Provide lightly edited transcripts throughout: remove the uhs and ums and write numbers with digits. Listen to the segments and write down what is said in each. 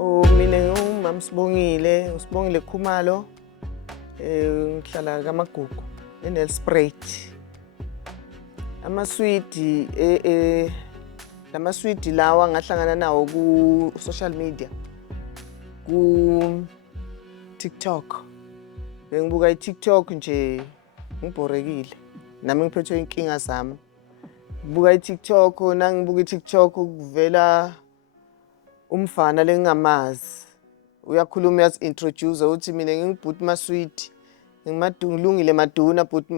Mina uSibongile Khumalo, ngihlala kaMagugu eNelspruit. Lamaswidi lawa ngahlangana nawo ku social media, ku TikTok. Bengibuka iTikTok nje ngibhorekile, nami ngiphethwe inkinga zami. Ngibuka iTikTok, nangibuka iTikTok kuvela umfana lengingamazi. Uyakhuluma uyazi-introduce uthi mina ngingibhuti Maswidi. Ngilungile Maduna bhuti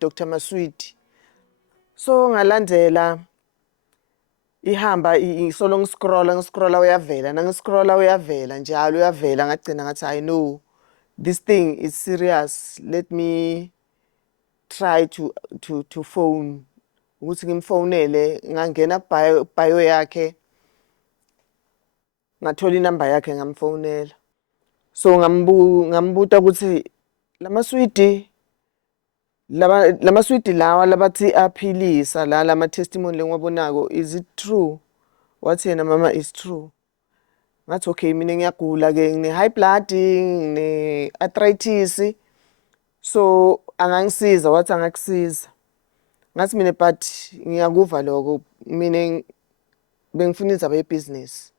Dr. Maswidi. So ngalandela ihamba solo ngiscrolla uyavela, nangiscrolla uyavela njalo uyavela ngagcina ngathi I know this thing is serious. Let me try to phone. Ukuthi ngimfonele, ngangena bio yakhe. Ngathola inamba yakhe ngamfonela. So ngambuta ukuthi lamaswidi lawa labathi aphilisa lama testimony lengiwabonako, is it true? Wathi yena mama is true. Ngathi okay mina ngiyagula ke ngine high blood, ngine arthritis. So angangisiza, wathi angakusiza. Ngathi mina but ngiyakuva lokho, mina bengifuna indaba yebusiness.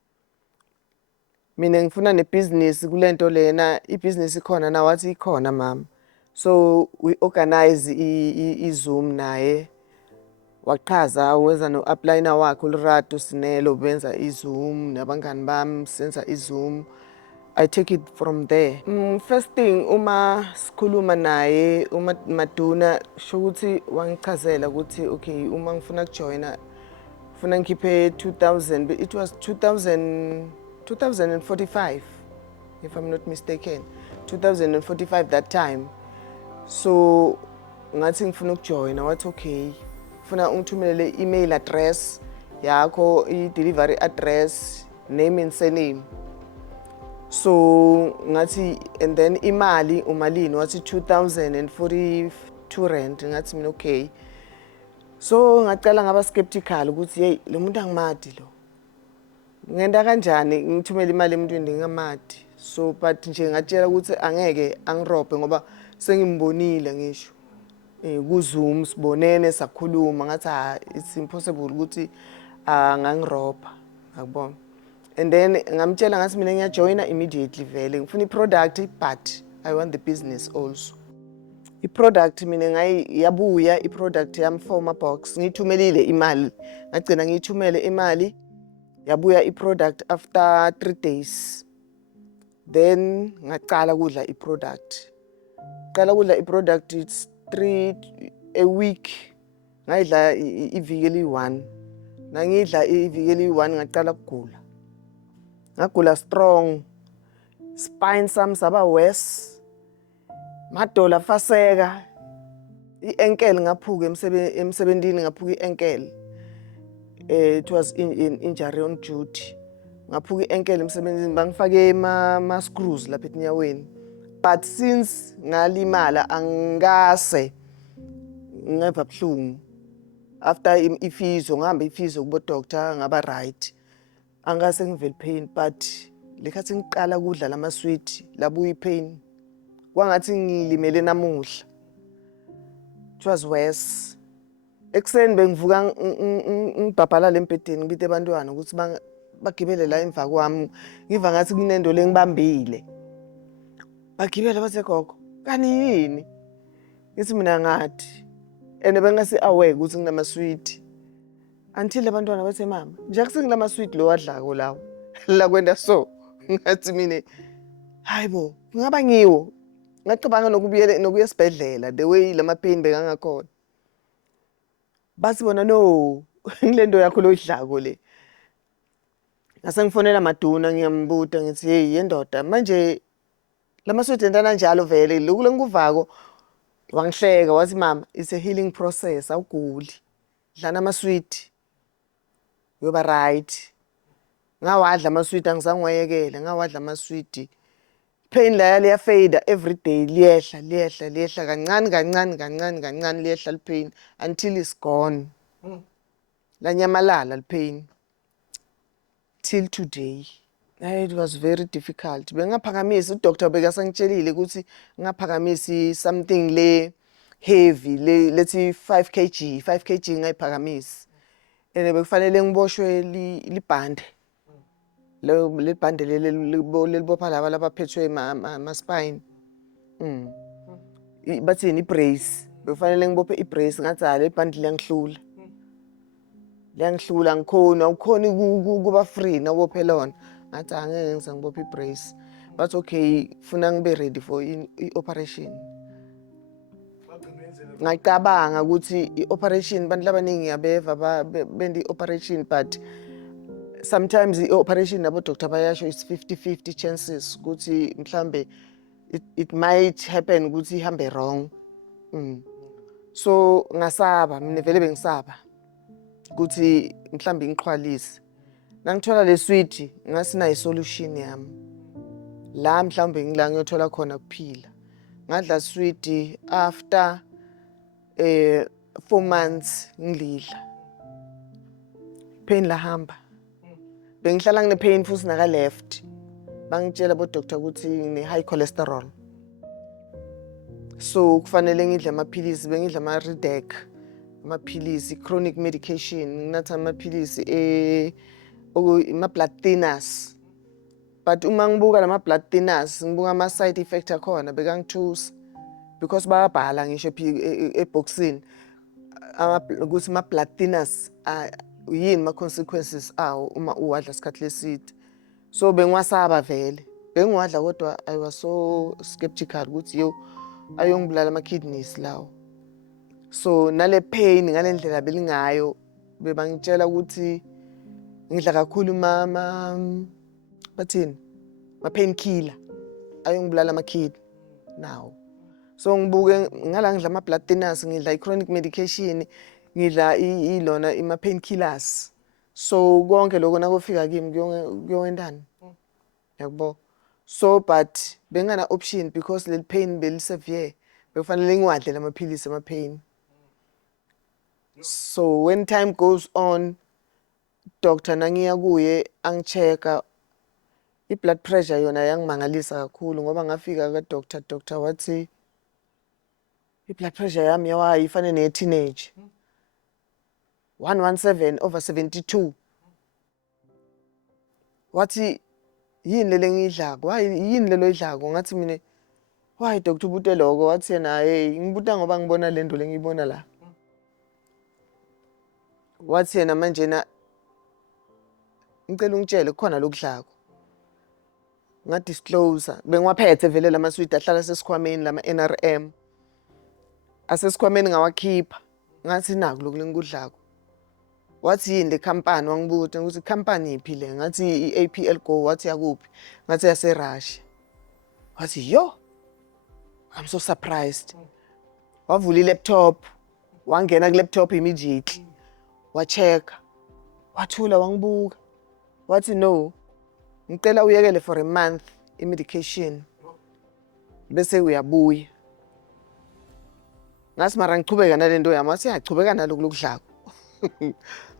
Mina ngifuna nebusiness kulento lena, ibusiness ikhona na? Wathi ikhona mama. So we organize iZoom naye. Waqhaza wenza no-upline wakhe uLerato Sinelo benza iZoom nabangani bami senza iZoom. I take it from there. First thing uma sikhuluma naye Maduna sho ukuthi wangichazela ukuthi okay uma ngifuna ukujoina ngifuna ngikhiphe 2000, it was 2045 if I'm not mistaken, 2045 that time. So ngathi ngifuna ukujoina, wathi okay ngifuna ungithumelele email address yakho, i-delivery address, name and surname. So ngathi and then imali umalini, wathi 2042 rand. Ngathi mina okay. So ngacala ngaba skeptical ukuthi hey lo muntu angimadi lo. Ngenda kanjani ngithumela imali emntwini ngingamadi. So but nje ngatshela ukuthi angeke angirobhe ngoba sengimbonile ngisho. Ku Zoom sibonene sakhuluma ngathi it's impossible ukuthi angangirobha, ngakubona. And then ngamtshela ngathi mina ngiyajoina immediately vele. Ngifuna iproduct but I want the business also. Iproduct mina yabuya iproduct yami forma box. Ngithumelile imali. Ngagcina ngithumele imali. Yabuya iproduct after 3 days. Then ngaqala kudla iproduct. Qala kudla iproduct it's a week. Ngayidla iviki eli-1. Nangidla iviki eli-1 ngaqala ukugula. Ngagula strong. Spine sami saba worse. Madola faseka. I-ankle ngaphuka emsebentini ngaphuka i-ankle. It was in injury on duty. Ngaphuka i-ankle emsebentini bangifake ma screws lapha enyaweni. But since ngalimala angase ngeva buhlungu. After ifizo ngihamba ifizo kubo doctor ngaba right. Angase ngivele pain but lekhathi ngiqala kudla lamaswidi labuya ipain. Kwangathi ngilimele namuhla. It was worse. Ekseni bengivuka ngibhabhala lempedeni ngibite abantwana ukuthi bagibele la emva kwami. Ngiva ngathi kunento lengibambile. Bagibela bathi gogo, kani yini? Ngithi mina ngathi ene bengase aware ukuthi nginamaswidi. Until abantwana bathi mama, nje akusenginamaswidi lo wadlako lawo. La kwenda so. Ngathi mina hayibo, ngaba ngiwo. Ngacabanga nokuya esibhedlela the way lama pain bekangakhona. Bathi bona no, ngilento yakho lo idlako le. Ngase ngifonela Maduna ngiyambuta ngithi hey yendoda manje lamaswidi entana njalo vele lokhu lengikuvako. Wangihleka wathi mama it's a healing process, awuguli. Dlana amaswidi uyoba right. Ngawadla amaswidi angizange wayekela, ngawadla amaswidi. Pain la liyafade every day, liyehla kancane liyehla le pain until it's gone. La nyamalala le pain till today. It was very difficult. Bengaphakamisi udoctor bekasangitshelile ukuthi ngaphakamisi something le heavy lethi 5 kg, 5 kg ngayiphakamisi. Ene bekufanele ngiboshwe libhande. Le bhande lelibopha laba labaphethwe ma spine. Bathini ibrace. Bekufanele ngibophe ibrace ngathi ha le bhande liyangihlula. Liyangihlula ngikhona awukhona kuba free nawubophe lona. Ngathi angeke ngize ngibophe ibrace. But okay, funa ngibe ready for i-operation. Ngicabanga ukuthi i-operation bantu labaningi yabeva bendi operation but sometimes i-operation nabo doctor bayasho is 50-50 chances ukuthi mhlambe it might happen ukuthi ihambe wrong. So ngasaba mina vele bengisaba ukuthi mhlambe ngiqhwalise. Nangithola le sweet ngasina isolution yami. La mhlambe ngila ngiyothola khona kuphila. Ngadla sweet after 4 months ngilidla. Pain lahamba. Bengihlala ngine pain futhi naka left. Bangitshela bo doctor ukuthi ngine high cholesterol. So kufanele ngidle amaphilisi, bengidla ama Redec, amaphilisi chronic medication, nginatha amaphilisi ama blood thinners. But uma ngibuka lama blood thinners, ngibuka ama side effect akhona bekangithusa because bayabhala ngisho eboxini ukuthi ama blood thinners yini ma consequences awo uma uwadla isikhathi leside. So bengiwasaba vele. Bengiwadla kodwa I was so skeptical ukuthi yo ayongibulala ama kidneys lawo. So nale pain ngalendlela belingayo bebangitshela ukuthi ngidla kakhulu bathini ma painkiller ayongibulala ama kidney now. So ngibuke ngala ngidla ama blood thinners, ngidla I chronic medication, ngidla ilona ima painkillers. So konke lokho nakufika kimi kuyowendana. Yabo. So but bengana option because le pain beli severe. Bekufanele ngiwadle lamaphilisi ama pain. So when time goes on, doctor nangiya kuye angichecka i-blood pressure yona yangimangalisa kakhulu ngoba ngafika ka doctor wathi i-blood pressure yami ifane ne teenage. 117/72. Wathi yini lele ngidlako? Yini lelo idlako? Ngathi mina why doctor ubute lokho? Wathi yena hey ngibuta ngoba ngibona lento lengiyibona la. Wathi yena manje na ngicela ungitshele khona lokudlako. Nga disclose bengiwaphethe vele lama sweet ahlala sesikhwameni lama NRM. Asesikhwameni ngawakhipha. Ngathi naku lokhu lengikudlako. Wathi yini le company wangibuza ukuthi company iphi le? Ngathi iAPL Go. Wathi yakuphi? Ngathi yase Russia. Wathi yo I'm so surprised. Wavula i-laptop, wangena ku-laptop immediately. Wachecka. Wathula wangibuka. Wathi no. Ngicela uyekele for a month i-medication. Bese uyabuya. Ngasi mara ngichubeka nalento yami, wathi yachubeka nalokhu lokudlako.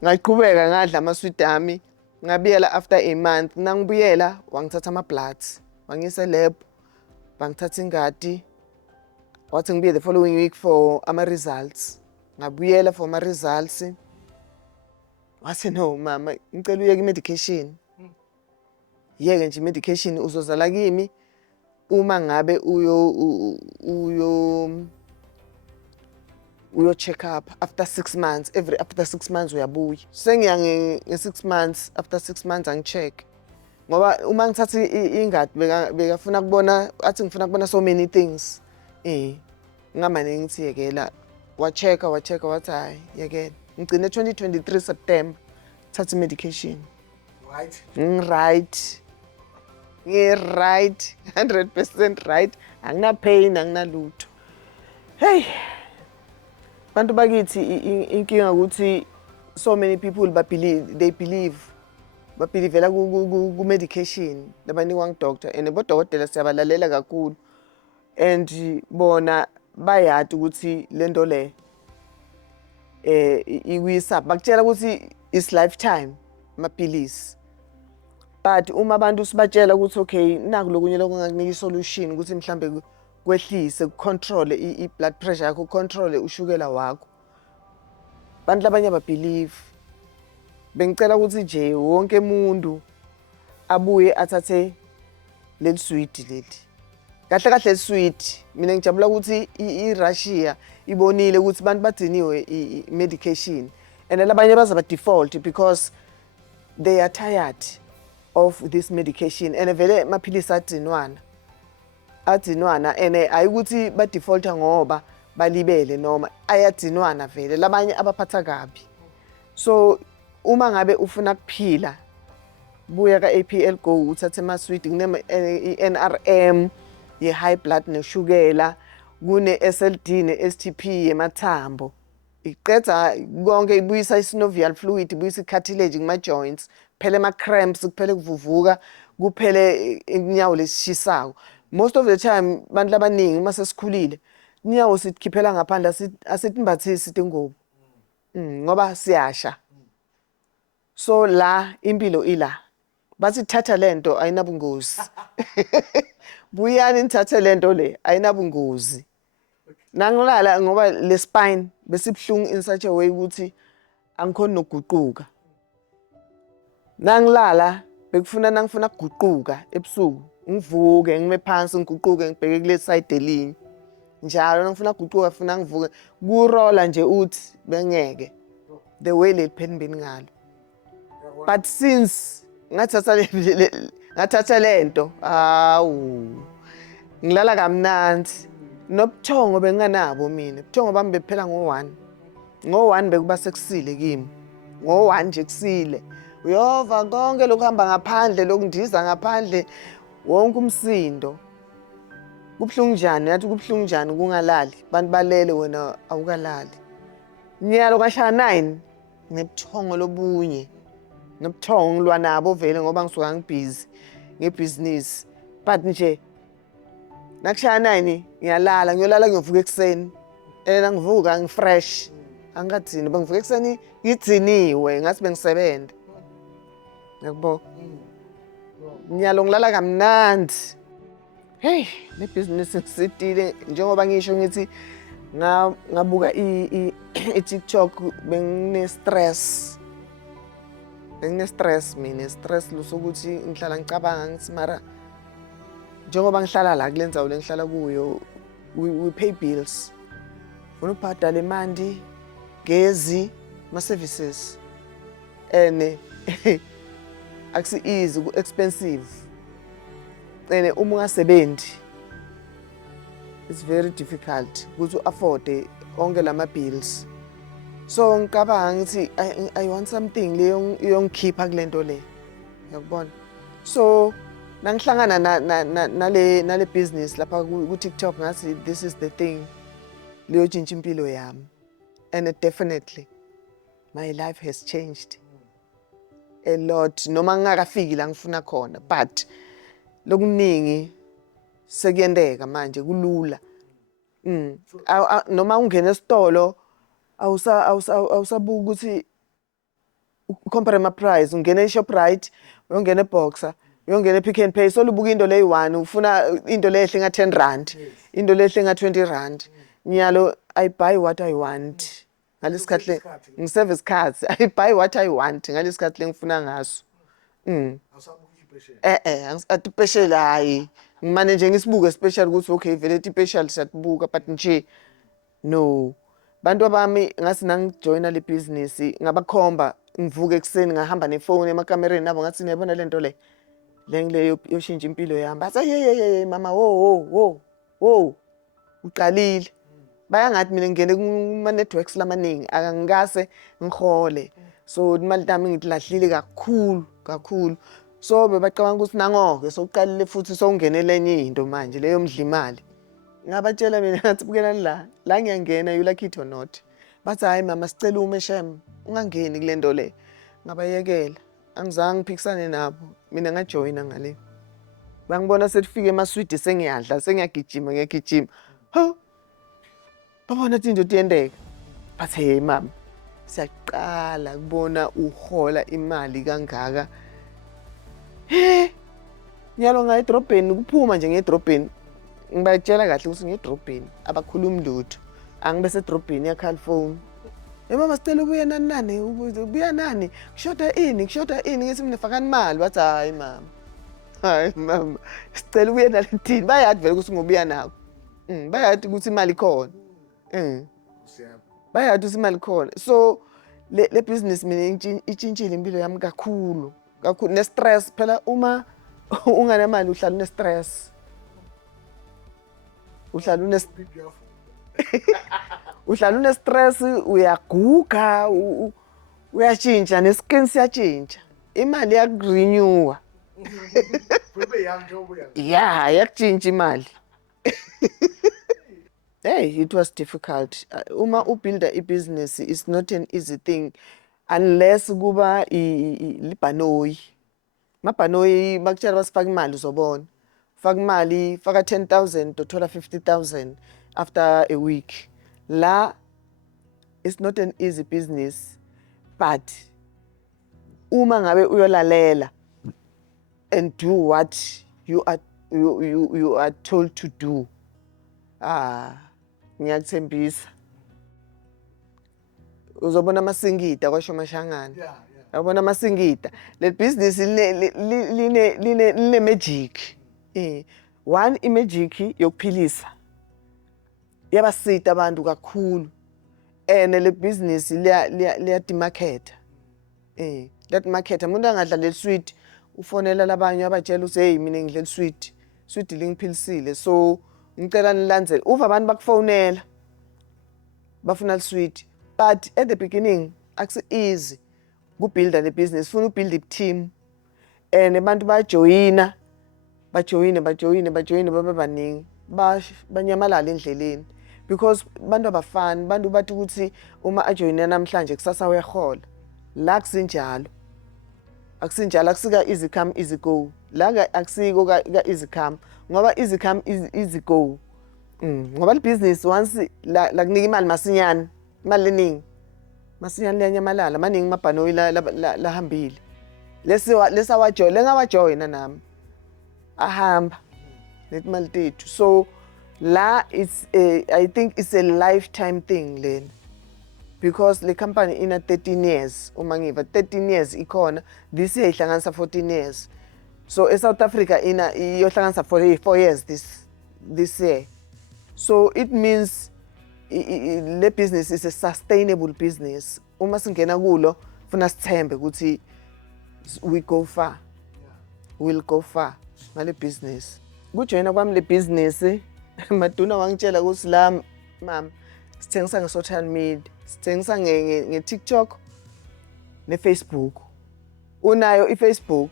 Ngaqhubeka ngadla ama sweet ami. Ngabuyela after a month. Nangibuyela wangithatha ama bloods. Wangise lab. Bangithatha ingadi. Wathi ngibuye the following week for ama results. Ngabuyela for ama results. Wathi no mama, ngicela uyeke i-medication. Yeke nje medication uzozala kimi uma ngabe uyo check up after 6 months. After 6 months uyabuya. Sengiya nge6 months, after 6 months angicheck. Ngoba uma ngithatha ingadi bekafuna kubona athi ngifuna kubona so many things. Ngamane ngithi yekela. Wachecka wathi hayi yekela. Ngicine 2023 September thatha medication. Right. Right. Right. 100% right. Angina pain, angina lutho. Hey. Bantu bakithi inkinga ukuthi so many people they believe la ku medication labanikwa ngudoctor and bodokotela siyabalalela kakhulu and bona bayati ukuthi lento le ikuyisa bakutshela ukuthi is lifetime maphilisi but uma abantu sibatshela ukuthi okay naku lokunye lokungakunika isolution ukuthi mhlambe kwehlise control i-blood pressure yakho control ushukela wakho bantu labanye ababelieve bengicela ukuthi nje wonke umuntu abuye athathe leli sweet leli kahle kahle sweet mina ngijabula ukuthi iRussia ibonile ukuthi abantu badiniwe i-medication and labanye bazaba default because they are tired of this medication and vele maphilisi adinwana and ayikuthi ba defaulta ngoba balibele noma ayadinwana vele labanye abaphatha kabi so uma ngabe ufuna kuphila buya ka APL Go uthathe ama sweet kunema iNRM ye high blood neshukela kune SLD ne STP yemathambo iqedza konke ibuyisa synovial fluid ibuyisa cartilage kuma joints phele ama cramps kuphele kuvuvuka kuphele inyawo lesishisako most of the time bantu labaningi uma sesikhulile inyawo sithiphela ngaphandle asitimbathisi tingubo ngoba siyasha so la impilo ila bathi thatha lento ayinabungozi buyani nithathe lento le ayinabungozi nangilala ngoba le spine besibhlungu in such a way ukuthi angikhona nokuguquka nangilala bekufuna nangifuna ukuguquka ebusuku ngivuke ngime phansi ngiguquke ngibheke kule side elinye njalo nangifuna ukuguquka funa ngivuke kurola nje uthi bengeke the way le phenibeni ngalo but since ngathatha lento awu ngilala kamnandi nobuthongo benganabo mina ubuthongo bami bephela ngo1 bekuba sekusile kimi ngo1 nje kusile uyova konke lokuhamba ngaphandle lokundiza ngaphandle wonke umsindo kubhlungu njani yathi kubhlungu njani kungalali bantu balele wena awukalali nyalo kashaya 9 nebuthongo lobunye nobuthongo ngilwa nabo vele ngoba ngisuka ngibhizi ngebusiness but nje nakushaya 9 ngiyolala ngiyovuka ekseni ngivuka ngifresh angikathini bangivuka ekseni ngidiniwe ngathi bengisebenza yabo nyalo ngilala kamnandi hey le business ngisitile njengoba ngisho ngithi ngabuka i-TikTok bengine stress mina stress lusokuthi ngihlala ngicabanga ngithi mara njengoba ngihlala la kulenza le ngihlala kuyo we pay bills unobhadala imandi gezi ma services and akusi easy ku expensive and uma ungasebenzi it's very difficult ukuthi afford onke lama bills so ngicabanga ngithi I want something le yongikhipha kulento le yakubona so nangihlangana nale business lapha ku TikTok ngathi this is the thing leyo tshintsha impilo yami and definitely my life has changed a lot noma ngingakafiki la ngifuna khona but lokuningi sekuyendeka manje kulula noma ungena esitolo awusabuka ukuthi compare ama price ungena eShoprite uyongena eBoxer uyongena ePick n Pay solubuka into leyi1 ufuna into lehle nga 10 rand into lehle nga 20 rand nyalo I buy what I want ngalesikhathi ngiservice cards I buy what I want ngalesikhathi lengifuna ngaso atipesheli hayi ngimane nje ngisibuke special ukuthi okay vele itipeshali siyatibuka but nje no bantu abami ngathi nangijoina le business ngabakhomba ngivuke ekseni ngahamba nefone emakamereni nabo ngathi niyabona lento le ngile yoshintsha impilo yami bathi hey mama wo uqalile bayangathi mina ngene kuma networks lamaningi akangikase ngihole so imali yami ngidlahlile kakhulu so bebacabanga ukuthi nangoke sokuqalile futhi sowungenele enye into manje leyo mdlimali ngabatshela mina ngathi bukelani la ngiyangena you like it or not bathi hayi mama sicela ume shem ungangeni kulento le ngabayekela angizange ngiphikisane nabo mina ngajoina ngale bangibona selifike emaswidi sengiyadla sengiyagijima babona into iyendeka bathi hey mama siyaqala kubona uhola imali kangaka Nyalo nga edrobheni kuphuma nje ngedrobheni. Ngibayitshela kahle ukuthi ngedrobheni abakhulumi lutho. Angibe sedrobheni yakhala phone. Mama sicela ubuye nani ubuya nani? Kushoda ini? Ngithi mina fakani imali. Bathi hayi mama. Hayi mama. Sicela ubuye nalithini. Bayathi vele ukuthi ngobuya nako. Bayathi ukuthi imali khona. Bayathi ukuthi imali khona. So le business mina itshintshile impilo yami kakhulu. Kakhulu ne stress phela uma unganamali uhlala une stress. Uhlala une stress, uyaguga, uyashintsha neskin siyatshintsha. Imali yakurenewa. Yeah, yakutshintsha imali. Hey, it was difficult. Uma ubuilda business is not an easy thing unless kuba libhanoyi. Mabhanoyi bakutshela basifaka imali uzobona. Faka imali, faka 10,000 uthola 50,000 after a week. La it's not an easy business, but uma ngabe uyolalela and do what you are told to do. Ngiyakuthembisa. Uzobona amasingita kwasho mashangana. Yabona amasingita. Le business line magic. One magic yokuphilisa. Yabasita abantu kakhulu. Le business liya demarket. That market umuntu angadlalela sweet ufonela labanye abatshela ukuthi hey mina ngidlela sweet. Sweet lingiphilisile. So ngicela nilandzele. Uva abantu bakufonela. Bafuna sweet. But at the beginning akusi easy kubuilda le business. Ufuna ubuild a team. Abantu bajoyina babe baningi. Banyamalala endleleni. Because bantu abafani, bantu bathi ukuthi uma ajoyina namhlanje kusasa uyahola. La kusinjalo. Akusinjalo akusika easy come easy go. La akusiko ka easy come. Ngoba easy come easy go. Ngoba le business once la kunika imali masinyane, imali leningi. Masinyane liyanyamalala, maningi mabhanoyi lahambile. Lengawajoyina nami. Ahamba. Netimali tethu. So la it's I think it's a lifetime thing then. Because the company in 13 years, uma ngiva 13 years ikhona, this year ihlanganisa 14 years. So South Africa iyohlanganisa 4 years this year. So it means le business is a sustainable business. Uma singena kulo funa sithembe ukuthi we go far. We'll go far ngale business. Kujoyina kwami le business maduna wangitshela ukuthi la mama sithengisa nge-social media, sithengisa nge-TikTok ne-Facebook. Unayo i-Facebook?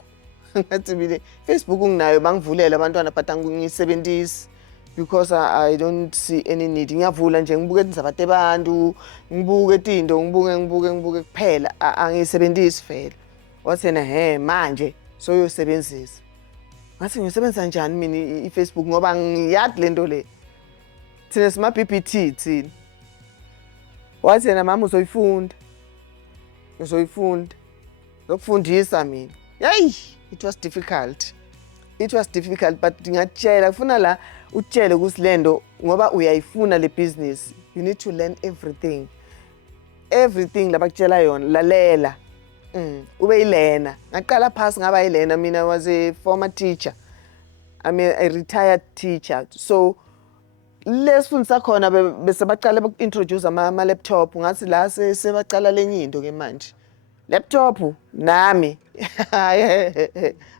Ngathi mina Facebook nginayo bangivulela abantwana but angiyisebenzisi because I don't see any need. Ngiyavula nje ngibuke izabate abantu, ngibuke izinto, ngibuke kuphela angiyisebenzisi vele. Wathi yena manje so uyosebenzisa. Ngathi ngiyosebenzisa kanjani mina i-Facebook ngoba ngiyazi lento le. Thina sima BBT thina. Wathi yena mama uzoyifunda. Zokufundisa mina. Hey, it was difficult. But ngiyatshela kufuna la utshele ukuthi lento ngoba uyayifuna le business. You need to learn everything. Everything labakutshela yona lalela. Ube yilena. Ngaqala phasi ngaba yilena mina was a former teacher. I mean a retired teacher. So lesifundisa khona bese baqala introduce ama laptop ngathi la sebaqala lenye into ke manje. Laptop nami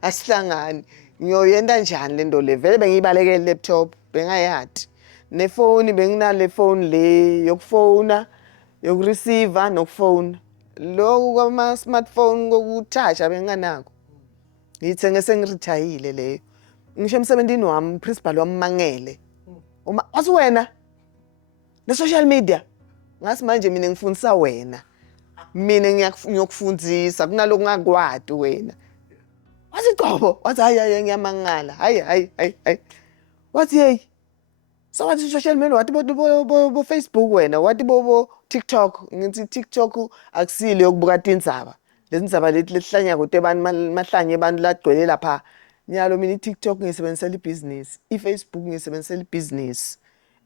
asihlangani. Ngiyoyenda njani lento le vele bengibaleke laptop bengayathi. Nefoni benginale phone le yokufona, yokureceiver nokufona. Lokho kwama smartphone kokutoucha benganako. Ngithenge sengiretire leyo. Ngisho emsebenzini wami principal wamangele. Uma wathi wena ne social media ngasi manje mina ngifundisa wena. Mina ngiyokufundisa kunaloko ngakwadi wena. Wathi Qobo, wathi hayi ngiyamangala. Hayi. Wathi hey. So wathi social media wathi bo Facebook wena, wathi bo TikTok. Ngithi TikTok akusile yokubuka indzaba. lezindzaba lehlanya kude abantu mahlanye abantu lagcwele lapha nyalo mina iTikTok ngisebenzisela ibusiness iFacebook ngisebenzisela ibusiness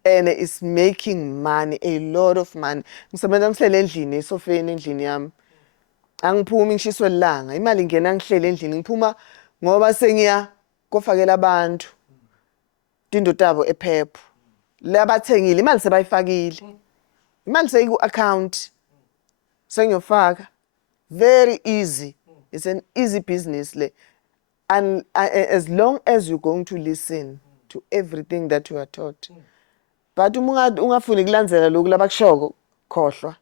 and it's making money, a lot of money. Ngisebenza ngihlele endlini esofeni endlini yami angiphumi ngishiswe lilanga imali ingena ngihlele endlini ngiphuma ngoba sengiya kofakela abantu indodabo ephepho labathengile imali sebayifakile imali seyiku account sengiyofaka very easy. It's an easy business le and as long as you're going to listen to everything that you are taught. But ungafuni kulandzela lokhu labakushoko khohlwa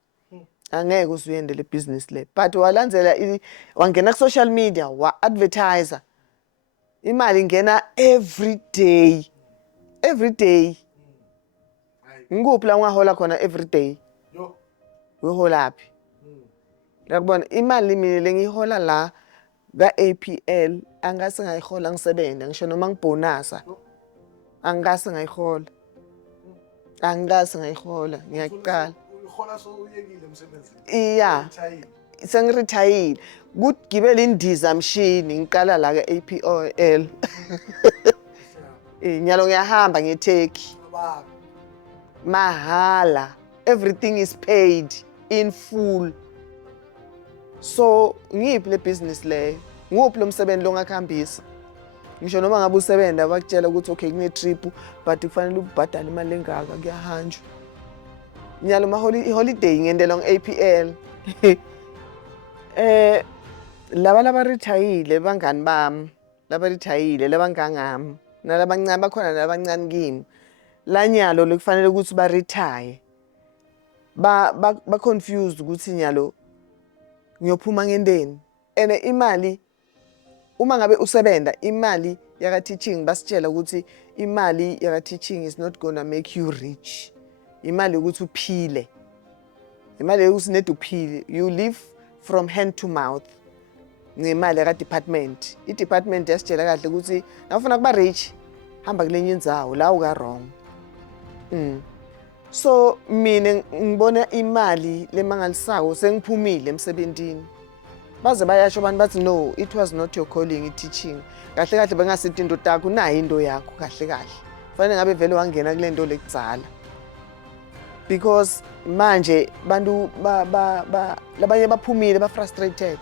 angeke uzuyende le business le but walandzela wangena ku social media wa advertiser imali ingena every day ngikuphi la ungahola khona every day uholaphi yakubona imali mina lengihola la ka APL angase ngayihola ngisebenza ngisho noma ngibonasa angase ngayihola ngiyaqala uhola so uyekile emsebenzini iya sengiretired kugibela indiza mshini ngiqala la ka APL nyalo ngiyahamba ngeTurkey mahala everything is paid in full. So ngiphi le business le nguphi lo msebenzi longakhambisa ngisho noma ngabe usebenza bakutshela ukuthi okay kune trip but kufanele ubhadale imali engaka kuyahanjwa nyalo holiday ngendela nge-APL laba retire bangani bami laba retire labangangami nalabancane bakhona labancane kimi la nyalo lekufanele ukuthi ba retire ba confused ukuthi nyalo ngiyophuma ngendeni ene imali uma ngabe usebenza imali yaka teaching basitshela ukuthi imali yaka teaching is not gonna make you rich imali ukuthi uphile imali ukuthi net uphile you live from hand to mouth ngemali yaka department i-department yasitshela kahle ukuthi nawufuna kuba rich hamba kulenye indzawo la uka wrong so mina ngibona imali lemangalisako sengiphumile emsebentini baze bayasho abantu bathi no it was not your calling teaching kahle kahle bengasithi into takho nayi into yakho kahle kahle fanele ngabe vele wangena kule nto lekudzala because manje bantu labanye baphumile ba frustrated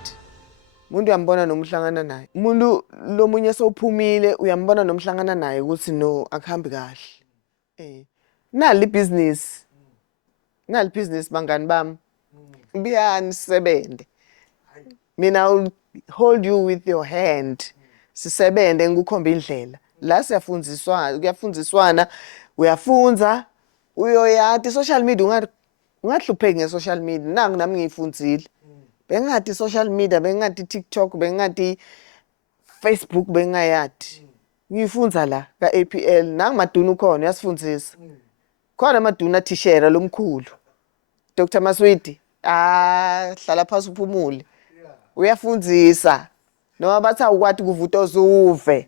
umuntu uyambona nomhlangana naye umuntu lomunye sophumile uyambona nomhlangana naye ukuthi no akuhambi kahle nali business bangani bami biyani sebende mina I'll hold you with your hand sisebende ngikukhomba indlela la kuyafundziswana uyafunza uyoyati social media ungahlupheki nge-social media nangu nami ngiyifundzile bengingati social media bengingati TikTok bengingati Facebook bengingayati ngiyifundza la ka APL nangu maduna ukhona uyasifundzisa khona maduna thishera lomkhulu Dr. Maswidi hlala phansi uphumule uyafundzisa noma bathi awukwati kuvuta uzuve